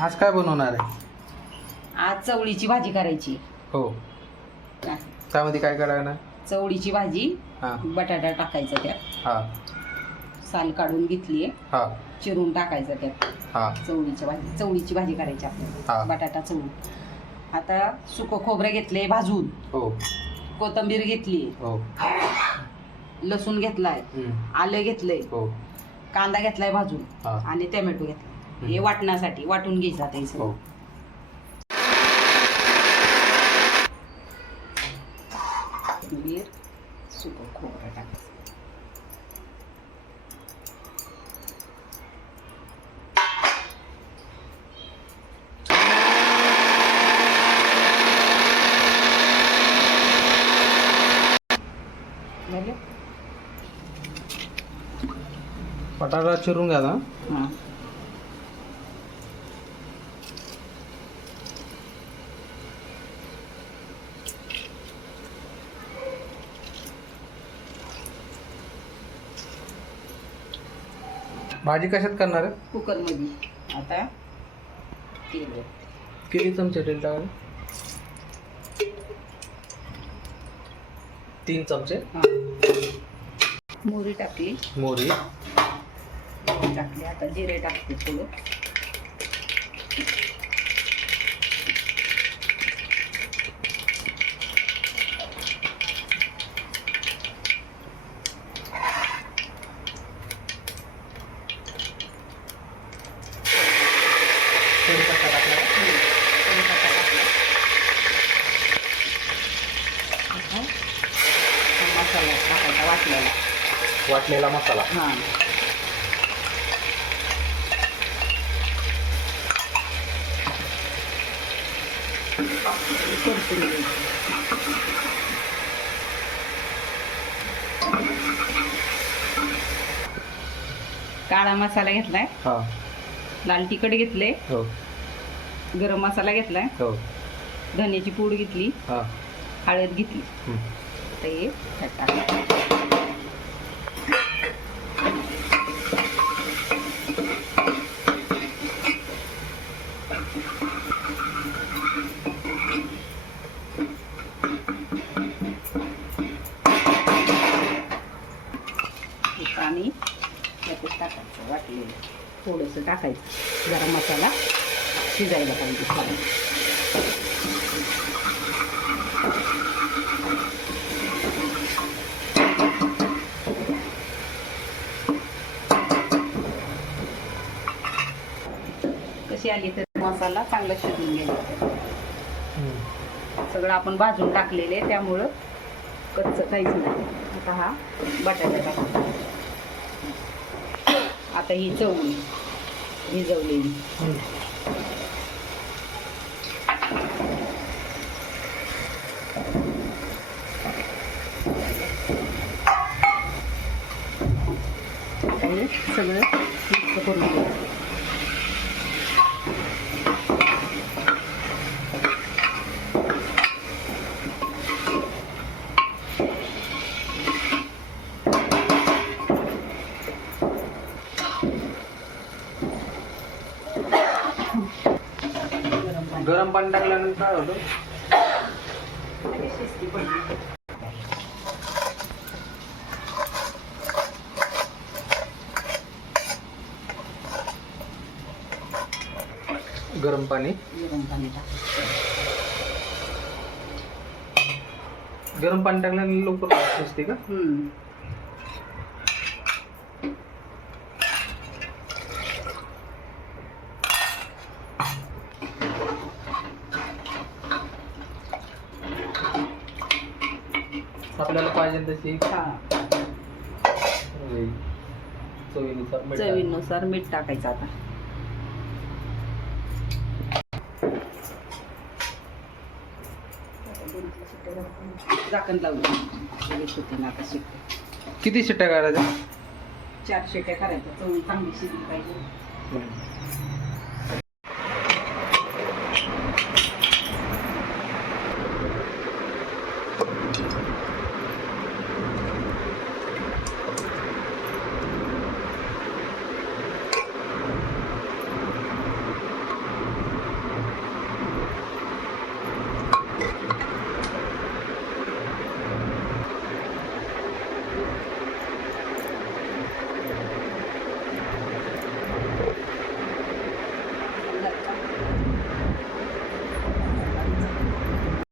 आज काय बनवणार आहे? आज चवळीची भाजी करायची. हो. त्यामध्ये काय करायला? चवळीची भाजी, हा बटाटा टाकायचा त्यात, हा साल काढून घेतली, हा चिरून टाकायचं त्यात. हा चवळीची भाजी करायची हा. आपल्याला. बटाटा चवळी. आता सुकं खोबरं घेतले भाजून, हो कोथिंबीर घेतली, हो लसूण घेतलाय, आलं घेतलंय, हो कांदा घेतलाय भाजून, हा. आणि टोमॅटो घेतलाय. हे वाटण्यासाठी वाटून घ्यायचं आता हे सगळं. हो कोथिंबीर, सुकं खोबरं टाकायचं. झालं? बटाटा चिरून घ्या ना. हां. भाजी कशात करणार आहे? कुकरमध्ये आता तेल. किती चमचे तेल टाकायला? 3 चमचे. मोहरी टाकली, मोहरी टाकली. आता जिरे टाकते थोडं. कढीपत्ता टाकला. कढीपत्ता टाकला. आता मसाला टाकायचा वाटलेला. वाटलेला मसाला. हां. परतून घ्यायचं. काळा मसाला घेतलाय, हा लाल तिखट घेतले, हो गरम मसाला घेतलाय, हो धन्याची पूड घेतली, हा. हळद घेतली. आता हे त्यात टाकायचं. आणि त्यातच टाकायचं वाटलेलं. थोडंसं टाकायचं. गरम मसाला शिजायला पाहिजे छान. कशी आली तर मसाला चांगला शिजून घ्यायचा. सगळं आपण भाजून टाकलेले त्यामुळं कच्चं काहीच नाही. आता हा बटाटा टाकायचा. आता ही चवळी भिजवलेली आता हे सगळं मिक्स करून घ्यायचं. गरम पाणी टाकल्यानंतर काय होतं? शिस्ती पडली. गरम पाणी टाकायचं. गरम पाणी टाकल्याने लवकर शिजते का? आपल्याला पाहिजे तशी चवीनुसार मीठ टाकायचं. आता झाकण लावून आता शिकते. किती शिट्ट्या करायच्या? 4 शिट्ट्या करायच्या. चवळी चांगली शिजली पाहिजे.